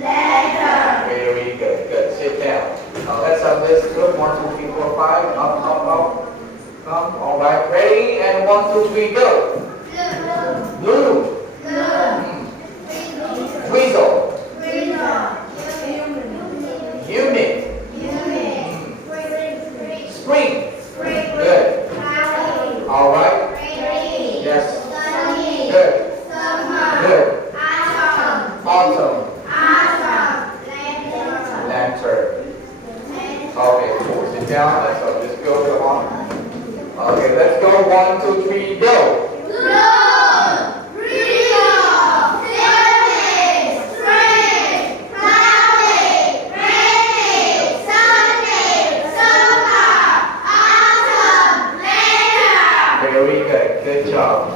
Letter. Very good. Good. Sit down. Now let's have this. Good. 1, 2, 3, 4, 5. Up, up, up. Come. All right. Ready? And 1, 2, 3, go. Blue. Weasel. Unit. Spring. Good. All right. Yes. Good. Good. Autumn. Lantern. Okay, cool. Sit down. Let's just go. Come on. Okay, let's go. 1, 2, 3, go. Very good. Good job.